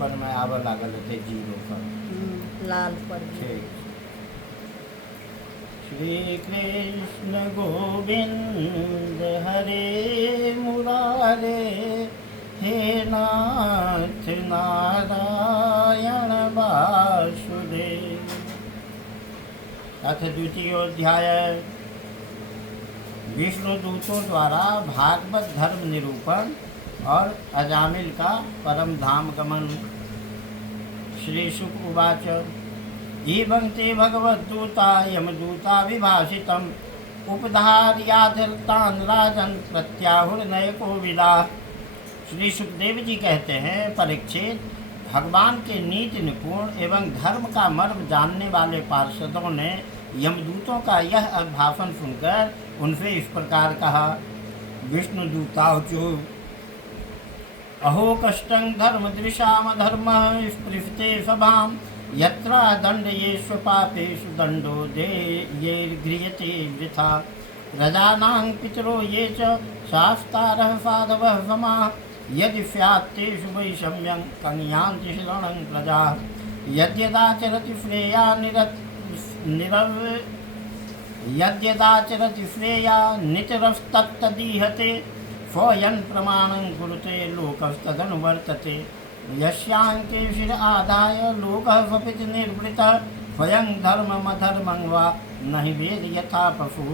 ऊपर में आवर लागल थे जीरो पर लाल पर ठीक। श्री कृष्ण गोविंद हरे मुरारे, हे नाथ नारायण वासुदेव। अथ द्वितीयोध्याय। विष्णु दूतों द्वारा भागवत धर्म निरूपण और अजामिल का परम धाम गमन। श्री शुक उवाच एवं ते भगवद्दूता यमदूता विभाषितम् उपधार्याधर्तान् राजन् प्रत्याहुर्नयको विदा। श्री सुखदेव जी कहते हैं, परीक्षित, भगवान के नीति निपुण एवं धर्म का मर्म जानने वाले पार्षदों ने यमदूतों का यह अभिभाषण सुनकर उनसे इस प्रकार कहा। विष्णुदूतावचु अहो कष्टं धर्मदृशामधर्मः स्पृशते सभां यत्र दण्डयेषु पापेषु दण्डो देयैर्गृह्यते वृथा। रजानां पितरो ये च शास्तारः साधवः समाः यदि स्यात्तेषु वैषम्यं कं शरणं प्रजाः। यद्यदाचरति श्रेया यद्यदाचरति श्रेया नितरस्तत्तदीहते स्वयं प्रमाणं कुरुते लोकस्तदनुवर्तते। यस्यांके शिर आदाय लोकः स्वपिति निर्वृतः स्वयं धर्ममधर्मं वा न हि वेद यथा पशुः।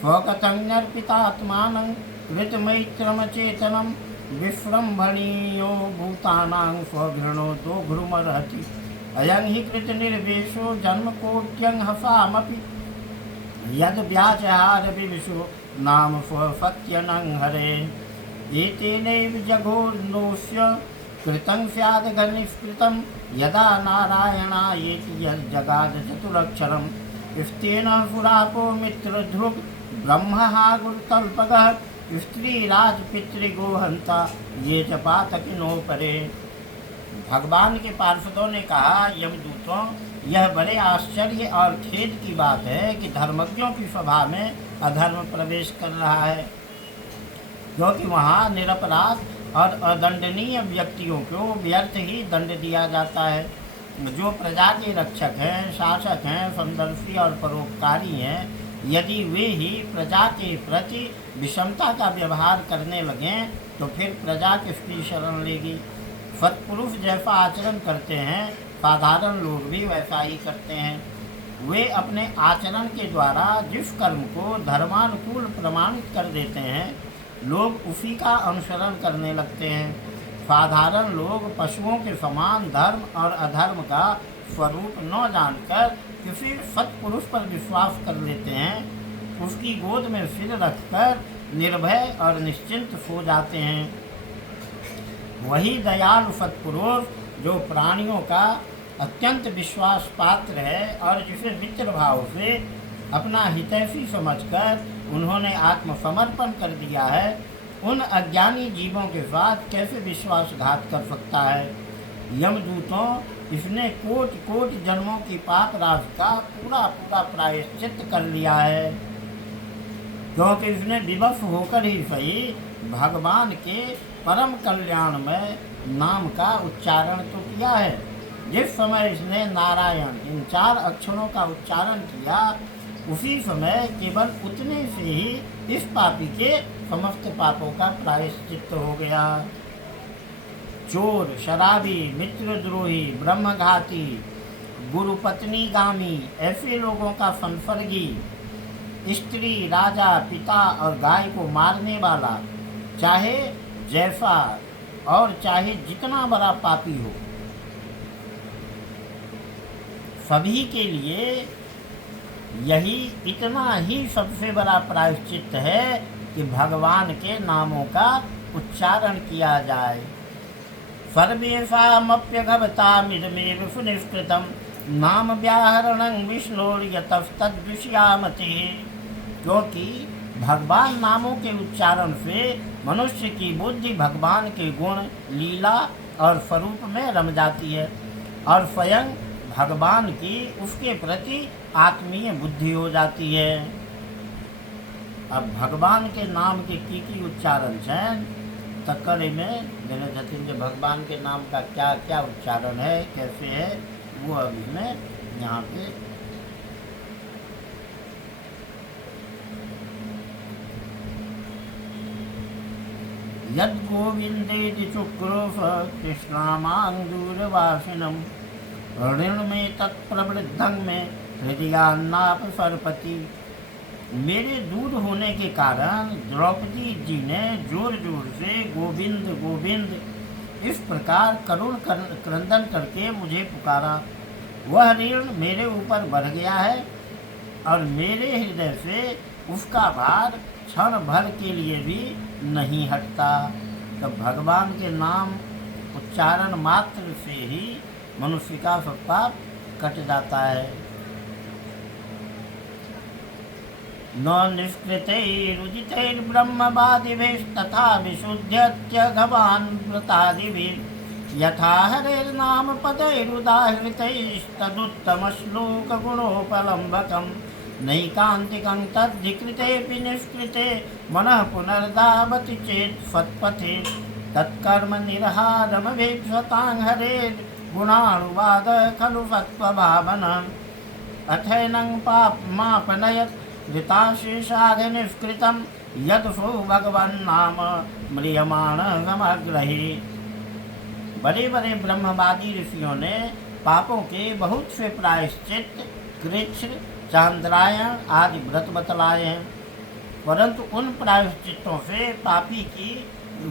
स्वकथन्यर्पितात्मानं कृतमैत्रमचेतनं विश्रम्भणीयो भूतानां स्वघृणो दोघ्रुमर्हति। अयं हि कृतनिर्वेशो जन्मकोट्यं हसामपि यद् व्याजहार विविशो नाम स्वसत्यनं हरे। एतेनैव जघोर्नोऽस्य कृतं स्यादघनिष्कृतं यदा नारायणायेति यज्जगाद चतुरक्षरम्। स्तेन सुरापो मित्रधृक् ब्रह्महागुरुतल्पगः स्त्रीराजपितृगोहंता ये च पातकिनो परे। भगवान के पार्षदों ने कहा, यमदूतों, यह बड़े आश्चर्य और खेद की बात है कि धर्मज्ञों की सभा में अधर्म प्रवेश कर रहा है, क्योंकि वहाँ निरपराध और अदंडनीय व्यक्तियों को व्यर्थ ही दंड दिया जाता है। जो प्रजा के रक्षक हैं, शासक हैं, समदर्शी और परोपकारी हैं, यदि वे ही प्रजा के प्रति विषमता का व्यवहार करने लगें तो फिर प्रजा किसकी शरण लेगी। सत्पुरुष जैसा आचरण करते हैं, साधारण लोग भी वैसा ही करते हैं। वे अपने आचरण के द्वारा जिस कर्म को धर्मानुकूल प्रमाणित कर देते हैं, लोग उसी का अनुसरण करने लगते हैं। साधारण लोग पशुओं के समान धर्म और अधर्म का स्वरूप न जानकर किसी सत्पुरुष पर विश्वास कर लेते हैं, उसकी गोद में सिर रखकर निर्भय और निश्चिंत सो जाते हैं। वही दयालु सत्पुरुष जो प्राणियों का अत्यंत विश्वास पात्र है और जिसे मित्र भाव से अपना हितैषी समझकर उन्होंने आत्मसमर्पण कर दिया है, उन अज्ञानी जीवों के साथ कैसे विश्वासघात कर सकता है। यमदूतों, इसने कोटि कोटि जन्मों की पाप राशि का पूरा प्रायश्चित कर लिया है, क्योंकि इसने विवश होकर ही सही भगवान के परम कल्याण में नाम का उच्चारण तो किया है। जिस समय इसने नारायण इन 4 अक्षरों का उच्चारण किया, उसी समय केवल उतने से ही इस पापी के समस्त पापों का प्रायश्चित्त हो गया। चोर, शराबी, मित्रद्रोही, ब्रह्मघाती, गुरुपत्नीगामी ऐसे लोगों का संसर्गी, स्त्री, राजा, पिता और गाय को मारने वाला, चाहे जैसा और चाहे जितना बड़ा पापी हो, सभी के लिए यही इतना ही सबसे बड़ा प्रायश्चित्त है कि भगवान के नामों का उच्चारण किया जाए। सर्वेषामप्यघवतामिदमेव सुनिष्कृतं नाम व्याहरणं विष्णोर्यतस्तद्विषयामतिः। क्योंकि भगवान नामों के उच्चारण से मनुष्य की बुद्धि भगवान के गुण, लीला और स्वरूप में रम जाती है और स्वयं भगवान की उसके प्रति आत्मीय बुद्धि हो जाती है। अब भगवान के नाम के की उच्चारण है तक्कड़ में देने जतिन भगवान के नाम का क्या क्या उच्चारण है, कैसे है, वो अब इसमें यहाँ पे यद गोविंदेति शुक्रोफ कृष्णामांगूरवासिनम ऋण में तत्प्रवृद्धं में हृदयान्नाप सरपति। मेरे दूर होने के कारण द्रौपदी जी ने जोर जोर से गोविंद गोविंद इस प्रकार करुण क्रंदन करके मुझे पुकारा। वह ऋण मेरे ऊपर बढ़ गया है और मेरे हृदय से उसका भार क्षण भर के लिए भी नहीं हटता। तो भगवान के नाम उच्चारण मात्र से ही मनुष्य का सब पाप कट जाता है। न निष्कृतैरुदितैर्ब्रह्मवादिभिस्तथा विशुद्ध्यत्यघवान् व्रतादिभिः यथा हरेर्नाम पदैरुदाहृतैस्तदुत्तमश्लोकगुणोपलम्बकम् नैकान्तिकं तद्धिकृतेऽपि निष्कृते मनः पुनर्धावति चेत् सत्पथे तत्कर्म निरहारमभीप्सतां हरेर्गुणानुवाद खलु सत्त्वभावनम् अथैनं पापमापनयत् ऋताशेषाघनिष्कृतं यदसो भगवन्नाम म्रियमाण समग्रही। बड़े बड़े ब्रह्मवादी ऋषियों ने पापों के बहुत से प्रायश्चित कृच्छ चांद्रायण आदि व्रत बतलाए हैं, परंतु उन प्रायश्चितों से पापी की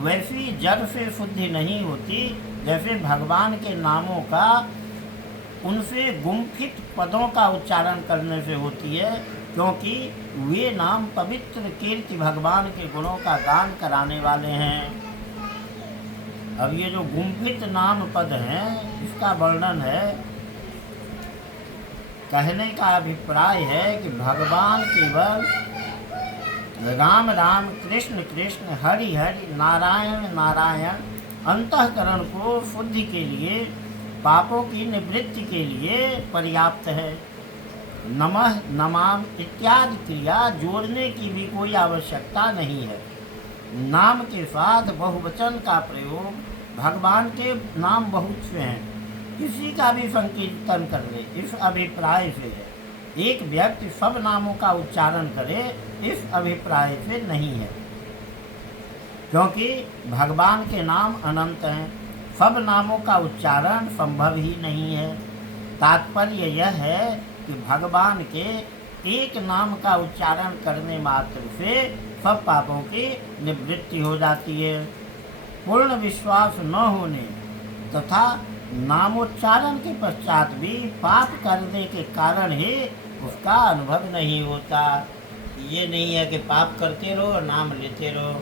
वैसी जड़ से शुद्धि नहीं होती जैसे भगवान के नामों का उनसे गुम्फित पदों का उच्चारण करने से होती है, क्योंकि वे नाम पवित्र कीर्ति भगवान के गुणों का गान कराने वाले हैं। अब ये जो गुम्फित नाम पद हैं इसका वर्णन है। कहने का अभिप्राय है कि भगवान केवल राम राम कृष्ण कृष्ण हरि हरि नारायण नारायण अंतःकरण को शुद्धि के लिए पापों की निवृत्ति के लिए पर्याप्त है। नमः नमाम इत्यादि क्रिया जोड़ने की भी कोई आवश्यकता नहीं है। नाम के साथ बहुवचन का प्रयोग, भगवान के नाम बहुत से हैं, किसी का भी संकीर्तन कर ले इस अभिप्राय से है। एक व्यक्ति सब नामों का उच्चारण करे इस अभिप्राय से नहीं है, क्योंकि भगवान के नाम अनंत हैं, सब नामों का उच्चारण संभव ही नहीं है। तात्पर्य यह है कि भगवान के एक नाम का उच्चारण करने मात्र से सब पापों की निवृत्ति हो जाती है। पूर्ण विश्वास न होने तथा नामोच्चारण के पश्चात भी पाप करने के कारण ही उसका अनुभव नहीं होता। ये नहीं है कि पाप करते रहो और नाम लेते रहो,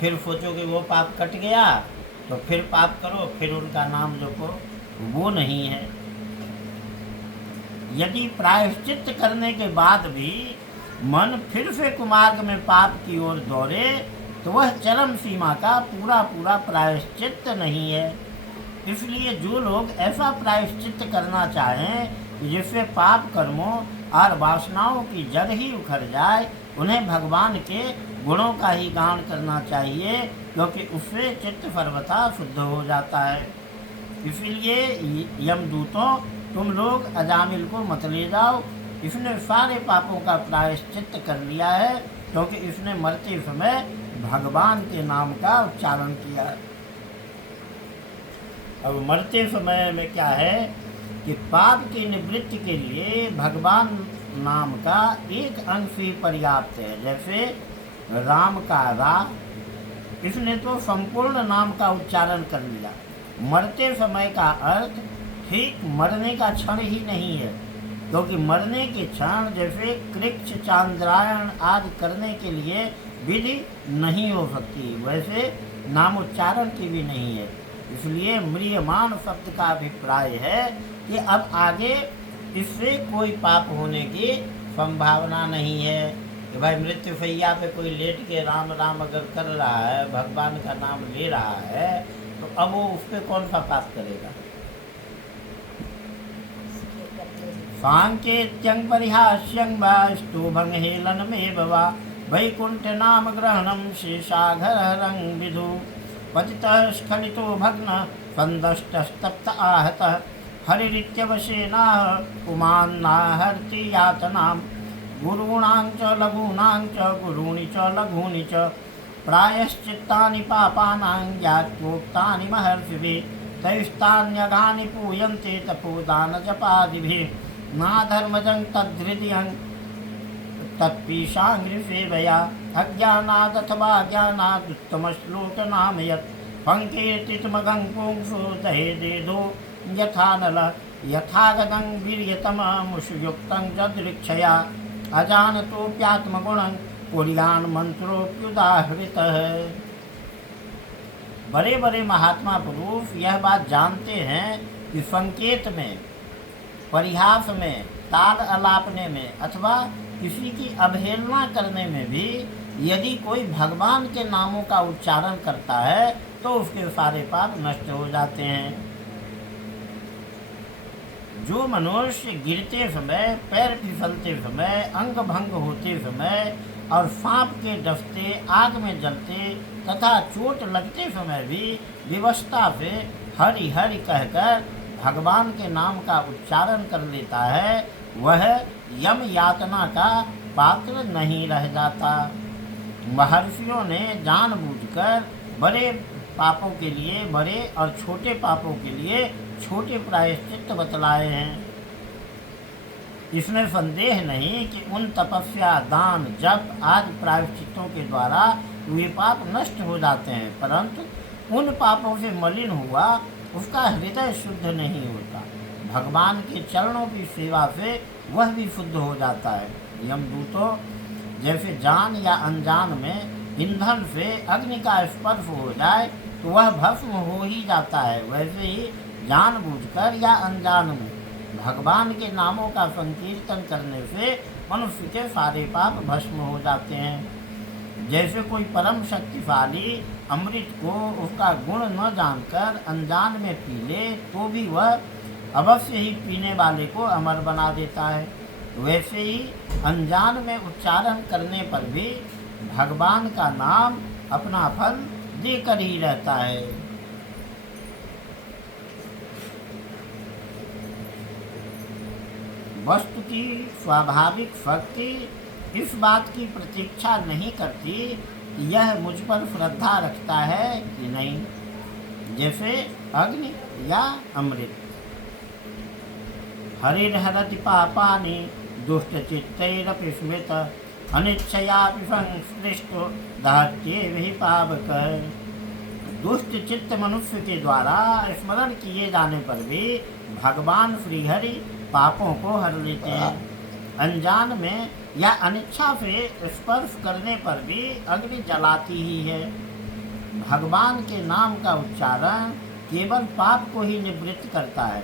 फिर सोचो कि वो पाप कट गया तो फिर पाप करो, फिर उनका नाम जपो, वो नहीं है। यदि प्रायश्चित करने के बाद भी मन फिर से कुमार्ग में पाप की ओर दौड़े तो वह चरम सीमा का पूरा पूरा प्रायश्चित नहीं है। इसलिए जो लोग ऐसा प्रायश्चित करना चाहें जिससे पाप कर्मों और वासनाओं की जड़ ही उखड़ जाए, उन्हें भगवान के गुणों का ही गान करना चाहिए, क्योंकि उससे चित्त सर्वथा शुद्ध हो जाता है। इसलिए यमदूतों, तुम लोग अजामिल को मत ले जाओ, इसने सारे पापों का प्रायश्चित कर लिया है, क्योंकि इसने मरते समय भगवान के नाम का उच्चारण किया। अब मरते समय में क्या है कि पाप की निवृत्ति के लिए भगवान नाम का एक अंश ही पर्याप्त है। जैसे राम का रा, इसने तो संपूर्ण नाम का उच्चारण कर लिया। मरते समय का अर्थ ठीक मरने का क्षण ही नहीं है, क्योंकि मरने के क्षण जैसे कृच्छ चांद्रायण आदि करने के लिए विधि नहीं हो सकती, वैसे नामोच्चारण की भी नहीं है। इसलिए म्रियमाण शब्द का अभिप्राय है कि अब आगे इससे कोई पाप होने की संभावना नहीं है। कि भाई मृत्यु शैया पे कोई लेट के राम राम अगर कर रहा है, भगवान का नाम ले रहा है, तो अब वो उस पर कौन सा पाप करेगा। सांकेत्यं परिहास्यं वा स्तोभं हेलनमेव वा वैकुंठ नाम ग्रहणं शेषाघरं विधु पतितः स्खलितो भग्न संदष्टस्तप्त आहतः हरिरित्यवशेनाः पुमान्नाहर्ति यातनां गुरूणां च लघूनां च गुरूणि च लघूनि च प्रायश्चित्तानि पापानां यात्योक्तानि महर्षिभिः तैस्तान्यगानि पूयन्ते तपोदानजपादिभिः नाधर्मजं तद्धृदियं तत्पीशाङ्घ्रिसेवया अज्ञानादथवा ज्ञानादुत्तमश्लोकनाम यत् पङ्कीर्तितमगं पुंसो दहेदेदो यथा नल यथागतं वीर्यतममुषयुक्तं जदृक्षया अजानतोऽप्यात्मगुणं कुर्यान् मंत्रोऽप्युदाहृतः। बड़े बड़े महात्मा पुरुष यह बात जानते हैं कि संकेत में, परिहास में, ताल अलापने में अथवा किसी की अवहेलना करने में भी यदि कोई भगवान के नामों का उच्चारण करता है तो उसके सारे पाप नष्ट हो जाते हैं। जो मनुष्य गिरते समय, पैर फिसलते समय, अंग भंग होते समय और सांप के डसते, आग में जलते तथा चोट लगते समय भी विवशता से हरि हरि कहकर भगवान के नाम का उच्चारण कर लेता है, वह यम यातना का पात्र नहीं रह जाता। महर्षियों ने जानबूझकर बड़े पापों के लिए बड़े और छोटे पापों के लिए छोटे प्रायश्चित बतलाए हैं। इसमें संदेह नहीं कि उन तपस्या, दान, जप आदि प्रायश्चितों के द्वारा वे पाप नष्ट हो जाते हैं, परंतु उन पापों से मलिन हुआ उसका हृदय शुद्ध नहीं होता। भगवान के चरणों की सेवा से वह भी शुद्ध हो जाता है। यमदूतों जैसे जान या अनजान में ईंधन से अग्नि का स्पर्श हो जाए तो वह भस्म हो ही जाता है, वैसे ही जानबूझकर या अनजान में भगवान के नामों का संकीर्तन करने से मनुष्य के सारे पाप भस्म हो जाते हैं। जैसे कोई परम शक्तिशाली अमृत को उसका गुण न जानकर अनजान में पी ले तो भी वह अवश्य ही पीने वाले को अमर बना देता है, वैसे ही अनजान में उच्चारण करने पर भी भगवान का नाम अपना फल देकर ही रहता है। वस्तु की स्वाभाविक शक्ति इस बात की प्रतीक्षा नहीं करती कि यह मुझ पर श्रद्धा रखता है कि नहीं, जैसे अग्नि या अमृत। हरिर्हरति पापानि दुष्टचित्तैरपि स्मृत अनिच्छयापि संश्लिष्टो दहत्येव हि पावकः। दुष्ट चित्त मनुष्य के द्वारा स्मरण किए जाने पर भी भगवान श्रीहरि पापों को हर लेते हैं। अनजान में या अनिच्छा से स्पर्श करने पर भी अग्नि जलाती ही है। भगवान के नाम का उच्चारण केवल पाप को ही निवृत्त करता है,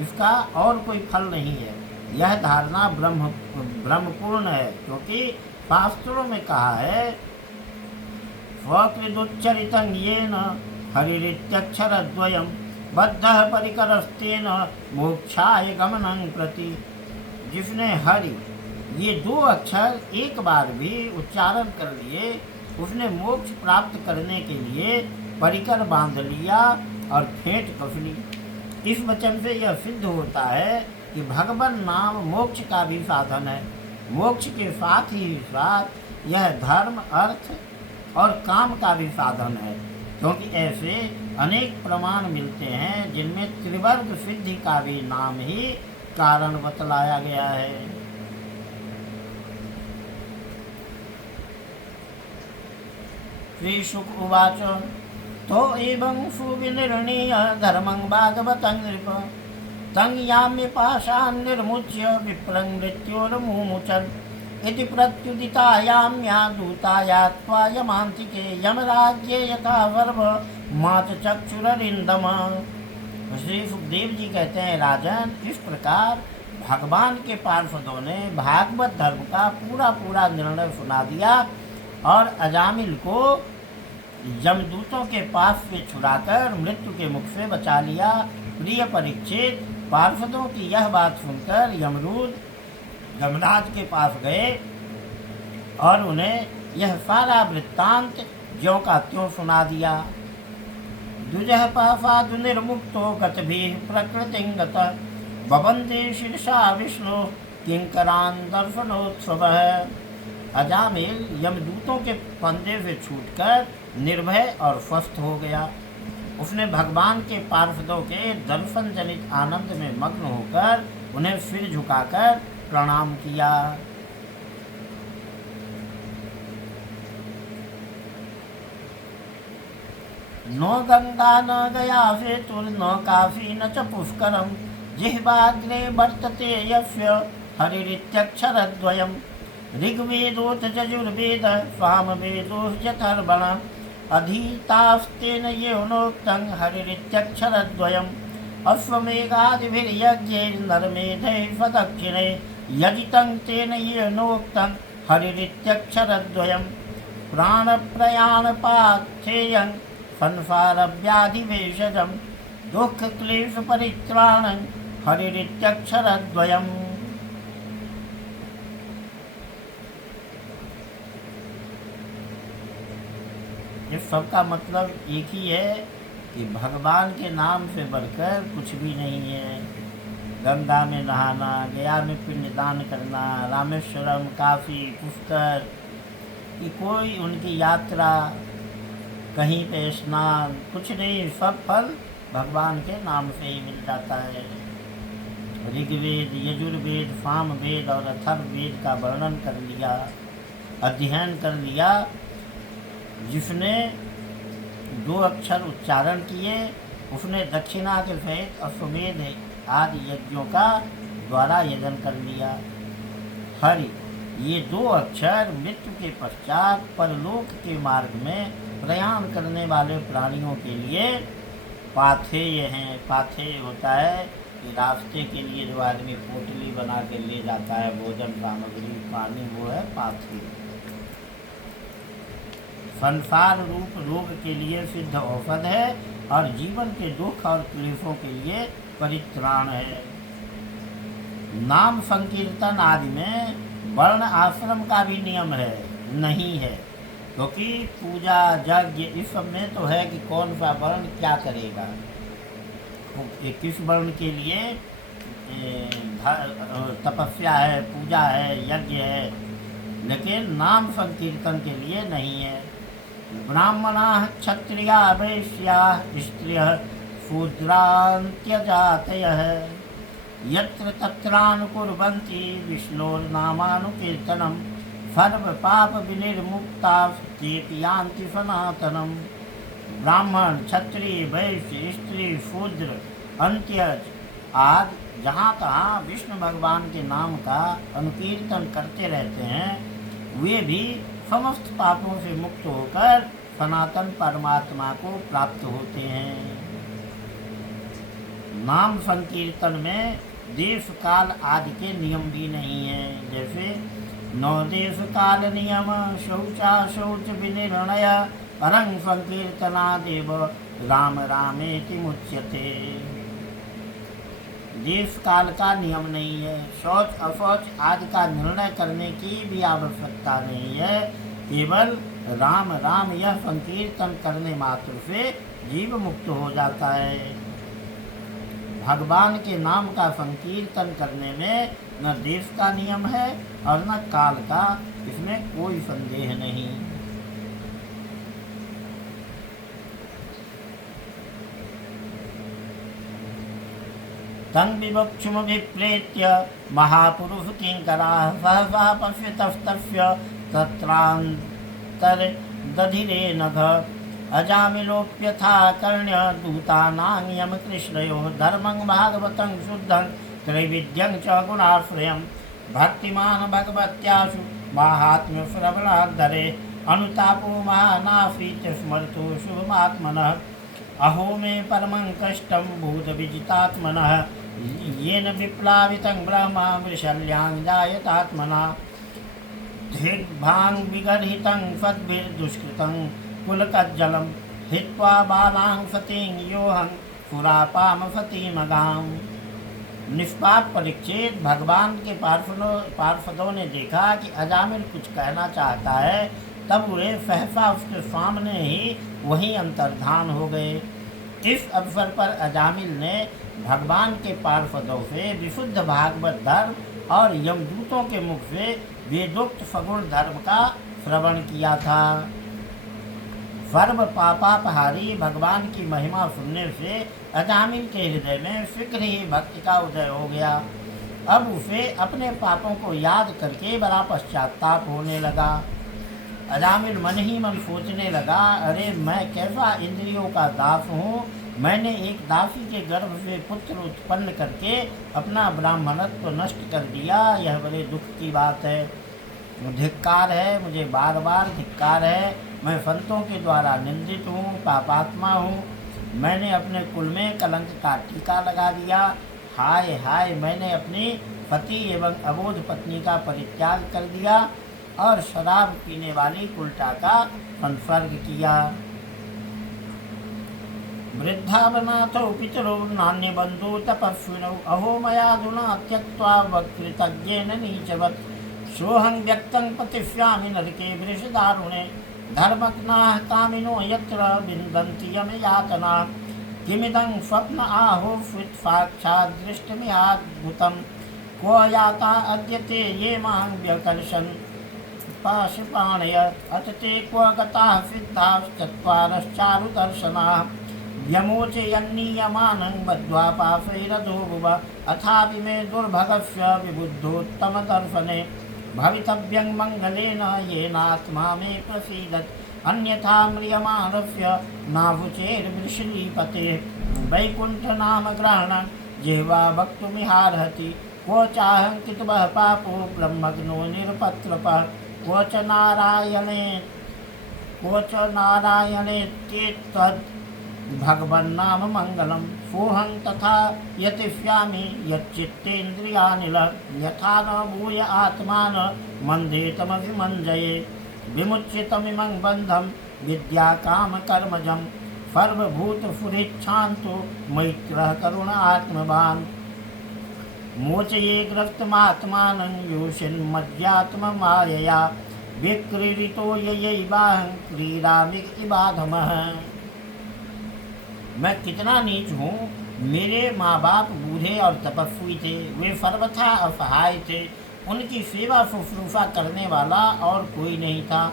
इसका और कोई फल नहीं है। यह धारणा ब्रह्मपूर्ण है, क्योंकि शास्त्रों में कहा है स्वकृदुच्चरितं येन हरिरित्यक्षरद्वयं बद्धः परिकरस्तेन मोक्षाय गमनं प्रति। जिसने हरि ये दो अक्षर एक बार भी उच्चारण कर लिए उसने मोक्ष प्राप्त करने के लिए परिकर बांध लिया और फेंट कस ली। इस वचन से यह सिद्ध होता है कि भगवान नाम मोक्ष का भी साधन है। मोक्ष के साथ ही साथ यह धर्म, अर्थ और काम का भी साधन है, क्योंकि ऐसे अनेक प्रमाण मिलते हैं जिनमें त्रिवर्ग सिद्धि का भी नाम ही कारण बतलाया गया है। श्री शुक उवाच तो एवं सुविनिर्णीय धर्मं भागवतं नृप तं याम्य पाशान् निर्मुच्य विप्रं मृत्योर्मुमुचन् इति प्रत्युदितायाम्या दूताया त्वायमान्तिके यमराज्ये यथा सर्व मात चक्षुररिन्दम। श्री सुखदेव जी कहते हैं, राजन, इस प्रकार भगवान के पार्षदों ने भागवत धर्म का पूरा निर्णय सुना दिया और अजामिल को यमदूतों के पास से छुड़ाकर मृत्यु के मुख से बचा लिया। प्रिय परीक्षित, पार्षदों की यह बात सुनकर यमरूद यमराज के पास गए और उन्हें यह सारा वृत्तांत ज्यों का त्यों सुना दिया। द्विजः पापादु निर्मुक्तो गतभिः प्रकृतिंगतः भवन्ते शीर्षा विष्णु किंकरान् दर्शनोत्सवः। अजामिल यमदूतों के फंदे से छूटकर निर्भय और स्वस्थ हो गया। उसने भगवान के पार्षदों के दर्शन जनित आनंद में मग्न होकर उन्हें सिर झुकाकर प्रणाम किया। न गंगा न गया सेतुर् न काशी न च पुष्करम् जिह्वाग्रे वर्तते यस्य हरिरित्यक्षरद्वयम् ऋग्वेदोऽथ यजुर्वेदः सामवेदोऽथर्वणः अधीतास्तेन येनोक्तं हरिरित्यक्षरद्वयम् अश्वमेधादिभिर्यज्ञैर्नरमेधैः स्वदक्षिणे यजितं तेन येनोक्तं हरिरित्यक्षरद्वयम् प्राणप्रयाणपाथेयं संसारव्याधिभेषजं दुःखक्लेशपरित्राणं हरिरित्यक्षरद्वयम्। इस सब का मतलब एक ही है कि भगवान के नाम से बढ़कर कुछ भी नहीं है। गंगा में नहाना, गया में पिंडदान करना, रामेश्वरम, काशी, पुष्कर, कि कोई उनकी यात्रा, कहीं पे स्नान, कुछ नहीं, सब फल भगवान के नाम से ही मिल जाता है। ऋग्वेद, यजुर्वेद, सामवेद और अथर्ववेद का वर्णन कर लिया, अध्ययन कर लिया। जिसने 2 अक्षर उच्चारण किए उसने दक्षिणा के सहित अश्वमेध आदि यज्ञों का द्वारा यजन कर लिया। हरि, ये 2 अक्षर मृत्यु के पश्चात परलोक के मार्ग में प्रयाण करने वाले प्राणियों के लिए पाथेय हैं। पाथेय होता है कि रास्ते के लिए जो आदमी पोटली बना के ले जाता है भोजन सामग्री पानी, वो है पाथेय। संसार रूप रोग के लिए सिद्ध औषध है और जीवन के दुख और क्लेशों के लिए परित्राण है। नाम संकीर्तन आदि में वर्ण आश्रम का भी नियम है नहीं है, क्योंकि पूजा यज्ञ इस सब में तो है कि कौन सा वर्ण क्या करेगा। किस वर्ण के लिए तपस्या है, पूजा है, यज्ञ है, लेकिन नाम संकीर्तन के लिए नहीं है। ब्राह्मणाः क्षत्रिया वैश्याः स्त्रियः शूद्रान्त्यजातयः यत्र तत्रानुकुर्वन्ति विष्णोर्नामानुकीर्तनं सर्वपापविनिर्मुक्तास्तेऽपि यान्ति सनातनम्। ब्राह्मण, क्षत्रिय, वैश्य, स्त्री, शूद्र, अंत्यज आदि जहाँ तहाँ विष्णु भगवान के नाम का अनुकीर्तन करते रहते हैं, वे भी समस्त पापों से मुक्त होकर सनातन परमात्मा को प्राप्त होते हैं। नाम संकीर्तन में देश काल आदि के नियम भी नहीं है। जैसे 9 देश काल नियम शौचा शौच विनिर्णय परं संकीर्तनादेव राम रामेति मुच्यते। देश काल का नियम नहीं है, शौच अशौच आदि का निर्णय करने की भी आवश्यकता नहीं है। केवल राम राम यह संकीर्तन करने मात्र से जीव मुक्त हो जाता है। भगवान के नाम का संकीर्तन करने में न देश का नियम है और न काल का, इसमें कोई संदेह नहीं। तं विवक्षुमभिप्रेत्य महापुरुष किंकराः सहसा पश्यतस्तस्य तत्रान्तर्दधिरे नघ अजामिलोऽप्यथा कर्ण्य दूतानां यमकृष्णयोः धर्मं भागवतं शुद्धं त्रैविध्यं च गुणाश्रयं भक्तिमान् भगवत्याशु माहात्म्यश्रवणाद्धरे अनुतापो महानासीत् स्मर्तो शुभमात्मनः अहो मे परमं कष्टं भूतविजितात्मनः येन विप्लावितं ब्रह्मा वृषल्यां जायतात्मना धिग्भां विगर्हितं सद्भिर्दुष्कृतं कुलकज्जलं हित्वा बालां सतीं योहं सुरापाम सतीमगां। निष्पाप परीक्षित, भगवान के पार्षदों ने देखा कि अजामिल कुछ कहना चाहता है, तब वे सहसा उसके सामने ही वहीं अंतर्धान हो गए। इस अवसर पर अजामिल ने भगवान के पार्षदों से विशुद्ध भागवत धर्म और यमदूतों के मुख से वेदोक्त सगुण धर्म का श्रवण किया था। सर्व पापापहारी भगवान की महिमा सुनने से अजामिल के हृदय में शीघ्र ही भक्ति का उदय हो गया। अब उसे अपने पापों को याद करके बड़ा पश्चाताप होने लगा। अजामिल मन ही मन सोचने लगा, अरे मैं कैसा इंद्रियों का दास हूँ। मैंने एक दासी के गर्भ से पुत्र उत्पन्न करके अपना ब्राह्मणत्व नष्ट कर दिया। यह बड़े दुख की बात है। धिक्कार है, मुझे बार बार धिक्कार है। मैं संतों के द्वारा निंदित हूँ, पापात्मा हूँ। मैंने अपने कुल में कलंक का टीका लगा दिया। हाय हाय, मैंने अपनी पति एवं अबोध पत्नी का परित्याग कर दिया और शराब पीने वाली उल्टा का संसर्ग किया। वृद्धावनाथौ पितरौ नान्य बंधु तपस्विनौ अहो मयाधुना त्यक्त्वा वक्कृतज्ञेन नीचवत् सोऽहं व्यक्तं पतिष्यामि नरके वृषदारुणे धर्मज्ञाः कामिनो यत्र विन्दन्ति यमयातना किमिदं स्वप्न आहो साक्षात् दृष्टमिहाद्भुतं क्व याता अद्य ते ये मां व्यकर्षन् पाशुपाणय अथ ते क्व गताः सिद्धाश्चत्वारश्चारुदर्शनाः व्यमोचयन्नीयमानं बद्ध्वा पाशैरधोभुव अथापि मे दुर्भगस्य विबुद्धोत्तमदर्शने भवितव्यं मंगलेन येनात्मा मे प्रसीदत् अन्यथा म्रियमाणस्य नावुचेर्वृषलीपते वैकुंठ नाम ग्रहणं जिह्वा वक्तुमिहार्हति क्व चाहं कृतवः पापो ब्रह्मग्नो निरपत्रपः क्व च नारायणेत्येतद् भगवन्नाम मंगलम सोऽहं तथा यतिष्यामि यच्चित्तेन्द्रियानिल यथा न भूय आत्मान मन्देतमभिमञ्जये विमुच्यतमिमं बन्धं विद्याकामकर्मजं सर्वभूतफुरिच्छान्तो मैत्रः करुण आत्मवान् मोचये ग्रस्तमात्मानं योषिन्मज्जात्ममायया विक्रीडितो ययैवाहं क्रीडामि इबाधमः। मैं कितना नीच हूँ। मेरे माँ बाप बूढ़े और तपस्वी थे। वे सर्वथा असहाय थे। उनकी सेवा शुश्रूषा करने वाला और कोई नहीं था।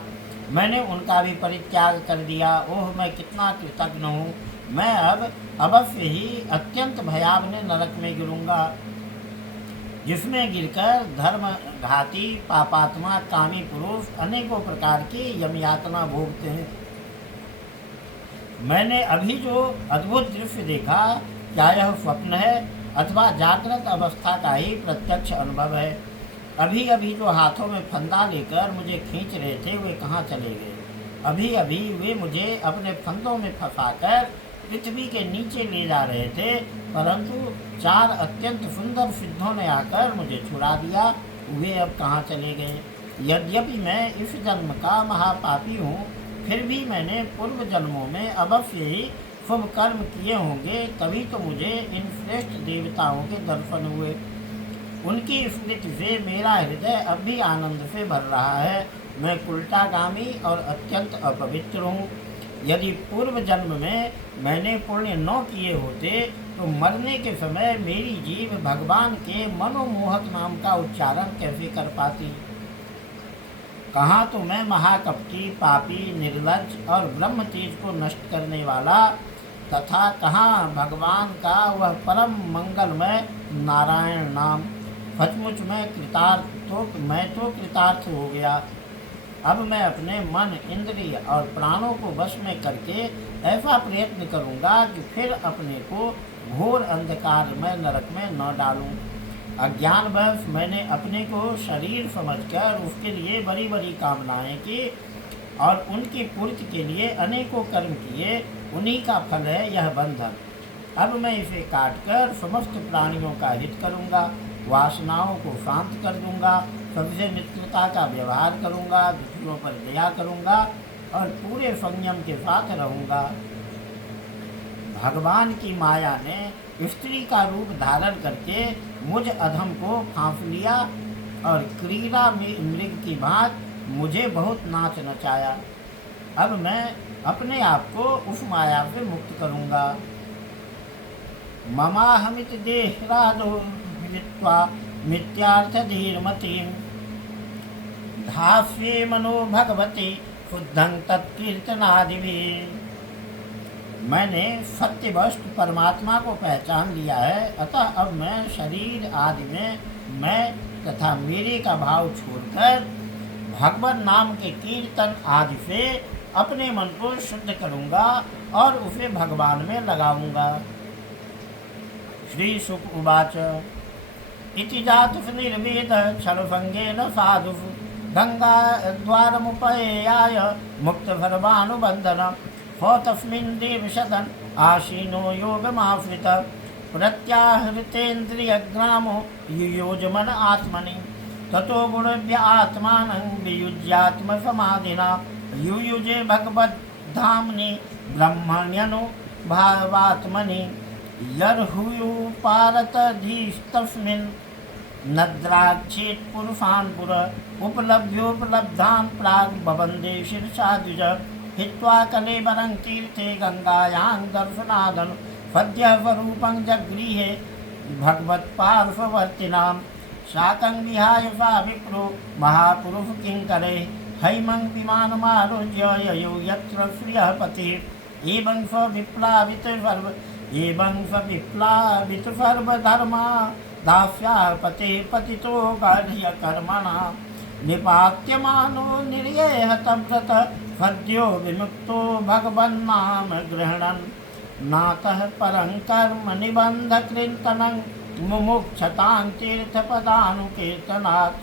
मैंने उनका भी परित्याग कर दिया। ओह, मैं कितना कृतज्ञ हूँ। मैं अब अवश्य ही अत्यंत भयावह नरक में गिरूंगा, जिसमें गिरकर धर्मघाती पापात्मा कामी पुरुष अनेकों प्रकार की यमयातना भोगते हैं। मैंने अभी जो अद्भुत दृश्य देखा, क्या यह स्वप्न है अथवा जागृत अवस्था का ही प्रत्यक्ष अनुभव है? अभी अभी जो हाथों में फंदा लेकर मुझे खींच रहे थे, वे कहाँ चले गए? अभी अभी वे मुझे अपने फंदों में फंसाकर पृथ्वी के नीचे ले जा रहे थे, परंतु 4 अत्यंत सुंदर सिद्धों ने आकर मुझे छुड़ा दिया। वे अब कहाँ चले गए? यद्यपि मैं इस जन्म का महापापी हूँ, फिर भी मैंने पूर्व जन्मों में अवश्य ही शुभ कर्म किए होंगे, तभी तो मुझे इन श्रेष्ठ देवताओं के दर्शन हुए। उनकी स्मृति से मेरा हृदय अब भी आनंद से भर रहा है। मैं उल्टागामी और अत्यंत अपवित्र हूँ। यदि पूर्व जन्म में मैंने पुण्य न किए होते तो मरने के समय मेरी जीभ भगवान के मनोमोहक नाम का उच्चारण कैसे कर पाती? कहाँ तो मैं महाकपटी, पापी, निर्लज्ज और ब्रह्म तेज को नष्ट करने वाला, तथा कहाँ भगवान का वह परम मंगलमय नारायण नाम। सचमुच मैं तो कृतार्थ हो गया। अब मैं अपने मन, इंद्रिय और प्राणों को वश में करके ऐसा प्रयत्न करूँगा कि फिर अपने को घोर अंधकार में नरक में न डालूं। अज्ञानवश मैंने अपने को शरीर समझकर उसके लिए बड़ी बड़ी कामनाएं की और उनकी पूर्ति के लिए अनेकों कर्म किए। उन्हीं का फल है यह बंधन। अब मैं इसे काटकर समस्त प्राणियों का हित करूँगा, वासनाओं को शांत कर दूँगा, सबसे मित्रता का व्यवहार करूँगा, दूसरों पर दया करूँगा और पूरे संयम के साथ रहूँगा। भगवान की माया ने स्त्री का रूप धारण करके मुझ अधम को फांस लिया और क्रीड़ा मृग की भांति मुझे बहुत नाच नचाया। अब मैं अपने आप को उस माया से मुक्त करूँगा। ममाहमित देहरादो विदित्वा मिथ्यार्थधीर्मतिं धास्ये मनो भगवती शुद्धं तत्कीर्तनादिभिः। मैंने सत्यवस्त परमात्मा को पहचान लिया है, अतः अब मैं शरीर आदि में मैं तथा मेरे का भाव छोड़कर भगवत नाम के कीर्तन आदि से अपने मन को शुद्ध करूँगा और उसे भगवान में लगाऊंगा। श्री शुक उवाच इति जातुष निर्वेद क्षणभंगेन साधु गंगा द्वारमुपयाय मुक्त सर्वानुबंधन हो तस्मिन् देवशतन आसीनो योगमाश्रित प्रत्याहृतेन्द्रियग्रामो युयोजमन आत्मनि ततो गुणभ्य आत्मानं वियुज्यात्मसमाधिना युयुजे भगवद्धाम्नि ब्रह्मण्यनुभावात्मनि यर्हुयुपारतधीस्तस्मिन् नद्राक्षेत् पुरुषान् पुर उपलभ्योपलब्धान् प्राग् भवन्ते शीर्षा द्विज हित्वा कलेबरं तीर्थे गंगायां दर्शनादनु सद्यः स्वरूपं जगृहे भगवत्पार्श्ववर्तिनां शाकं विहाय सा विप्रो महापुरुष किङ्करे हैमं विमानमारुह्य ययौ यत्र श्रियः पतिः एवं स्वविप्लावित सर्वधर्मा दास्यापते पतितो गाढ्यकर्मणा निपात्यमानो निर्येहतव्रत सद्यो विमुक्तो भगवन्नाम गृह्णन् नातः परं कर्म निबन्धकृन्तनं मुमुक्षतां तीर्थपदानुकीर्तनात्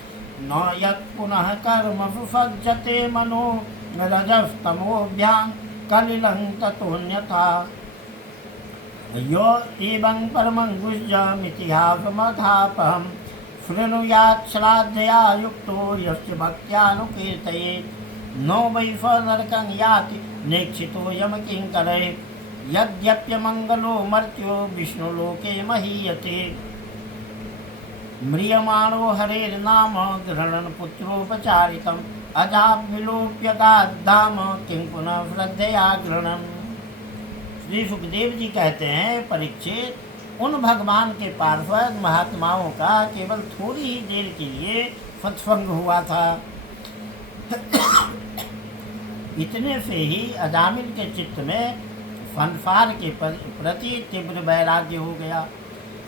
न यत् पुनः कर्म सुसज्जते मनो रजस्तमोभ्यां कलिलं ततोऽन्यथा यो एवं परमं गुह्यमितिहासमथापहं शृणुयात् श्राद्धया युक्तो यस्य भक्त्यानुकीर्तये नो वै स नरकं याति नेक्षितो यमकिङ्करे यद्यप्यमङ्गलो मर्त्यो विष्णुलोके महीयते म्रियमाणो हरेर्नाम गृह्णन् पुत्रोपचारितम् अजाविलोप्यगाद्धाम किं पुनः श्रद्धया गृह्णन्। श्री सुखदेव जी कहते हैं, परीक्षित, उन भगवान के पार्षद महात्माओं का केवल थोड़ी ही देर के लिए सत्संग हुआ था। इतने से ही अजामिल के चित्त में संसार के प्रति तीव्र वैराग्य हो गया।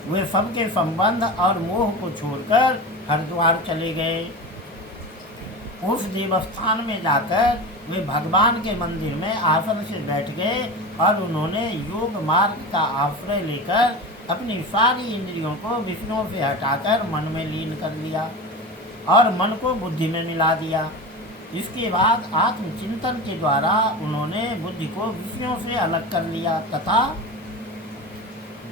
वे सबके संबंध और मोह को छोड़कर हरिद्वार चले गए। उस देवस्थान में जाकर वे भगवान के मंदिर में आसन से बैठ गए और उन्होंने योग मार्ग का आश्रय लेकर अपनी सारी इंद्रियों को विषयों से हटाकर मन में लीन कर लिया और मन को बुद्धि में मिला दिया। इसके बाद आत्मचिंतन के द्वारा उन्होंने बुद्धि को विषयों से अलग कर लिया तथा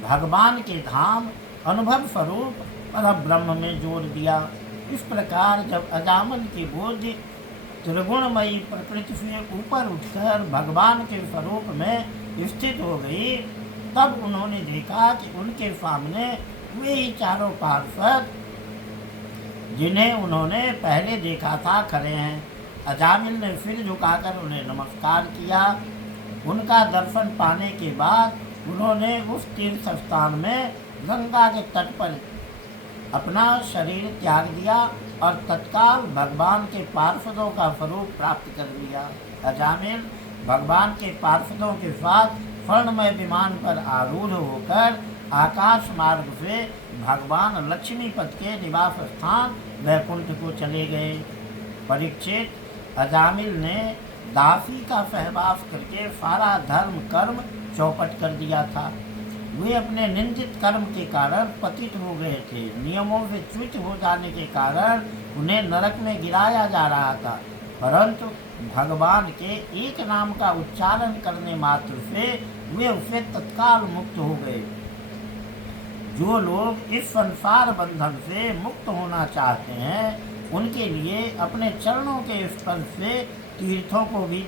भगवान के धाम अनुभव स्वरूप परब्रह्म में जोड़ दिया। इस प्रकार जब अजामिल की बुद्धि त्रिगुणमयी प्रकृति से ऊपर उठकर भगवान के स्वरूप में स्थित हो गई, तब उन्होंने देखा कि उनके सामने वे ही चारों पार्षद जिन्हें उन्होंने पहले देखा था खड़े हैं। अजामिल ने सिर झुकाकर उन्हें नमस्कार किया। उनका दर्शन पाने के बाद उन्होंने उस तीर्थ स्थान में गंगा के तट पर अपना शरीर त्याग दिया और तत्काल भगवान के पार्षदों का स्वरूप प्राप्त कर लिया। अजामिल भगवान के पार्षदों के साथ स्वर्णमय विमान पर आरूढ़ होकर आकाश मार्ग से भगवान लक्ष्मीपति के निवास स्थान वैकुंठ को चले गए। परीक्षित, अजामिल ने दासी का सहवास करके सारा धर्म कर्म चौपट कर दिया था। वे अपने निंदित कर्म के कारण पतित हो गए थे। नियमों से च्युत हो जाने के कारण उन्हें नरक में गिराया जा रहा था, परंतु भगवान के एक नाम का उच्चारण करने मात्र से वे उससे तत्काल मुक्त हो गए। जो लोग इस संसार बंधन से मुक्त होना चाहते हैं, उनके लिए अपने चरणों के स्पर्श से तीर्थों को भी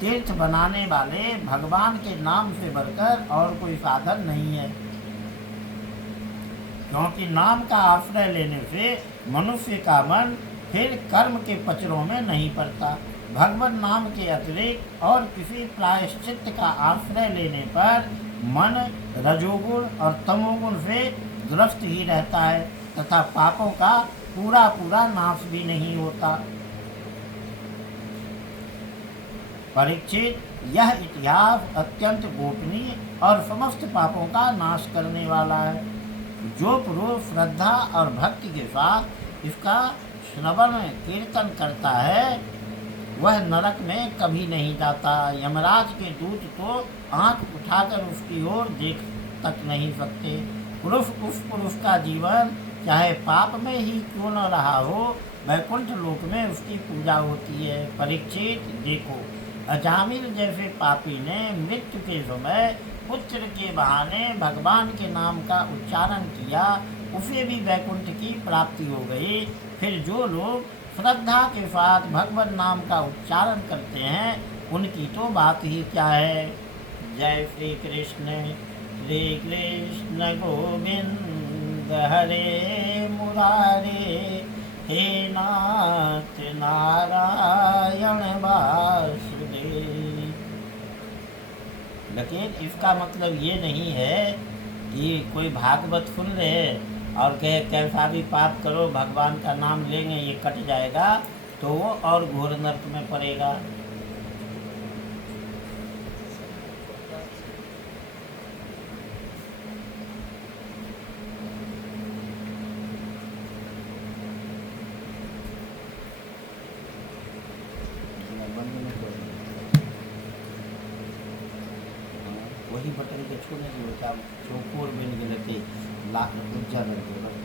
तीर्थ बनाने वाले भगवान के नाम से बढ़कर और कोई साधन नहीं है, क्योंकि नाम का आश्रय लेने से मनुष्य का मन फिर कर्म के पचड़ों में नहीं पड़ता। भगवान नाम के अतिरिक्त और किसी प्रायश्चित का आश्रय लेने पर मन रजोगुण और तमोगुण से ग्रस्त ही रहता है तथा पापों का पूरा पूरा नाश भी नहीं होता। परीक्षित, यह इतिहास अत्यंत गोपनीय और समस्त पापों का नाश करने वाला है। जो पुरुष श्रद्धा और भक्ति के साथ इसका श्रवण कीर्तन करता है वह नरक में कभी नहीं जाता। यमराज के दूत तो आंख उठाकर उसकी ओर देख तक नहीं सकते। उस पुरुष का जीवन चाहे पाप में ही क्यों न रहा हो, वैकुंठ लोक में उसकी पूजा होती है। परीक्षित देखो, अजामिल जैसे पापी ने मृत्यु के समय पुत्र के बहाने भगवान के नाम का उच्चारण किया, उसे भी वैकुंठ की प्राप्ति हो गई। फिर जो लोग श्रद्धा के साथ भगवान नाम का उच्चारण करते हैं उनकी तो बात ही क्या है। जय श्री कृष्ण गोविंद हरे मुरारे, हे नाथ नारायण वासुदेव। लेकिन इसका मतलब ये नहीं है कि कोई भागवत सुन ले और कहे कैसा भी पाप करो भगवान का नाम लेंगे ये कट जाएगा, तो वो और घोर नरक में पड़ेगा। वही बटन के छूने की होता चौकोर बन गए थे लाख उज्जर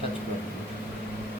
टच कर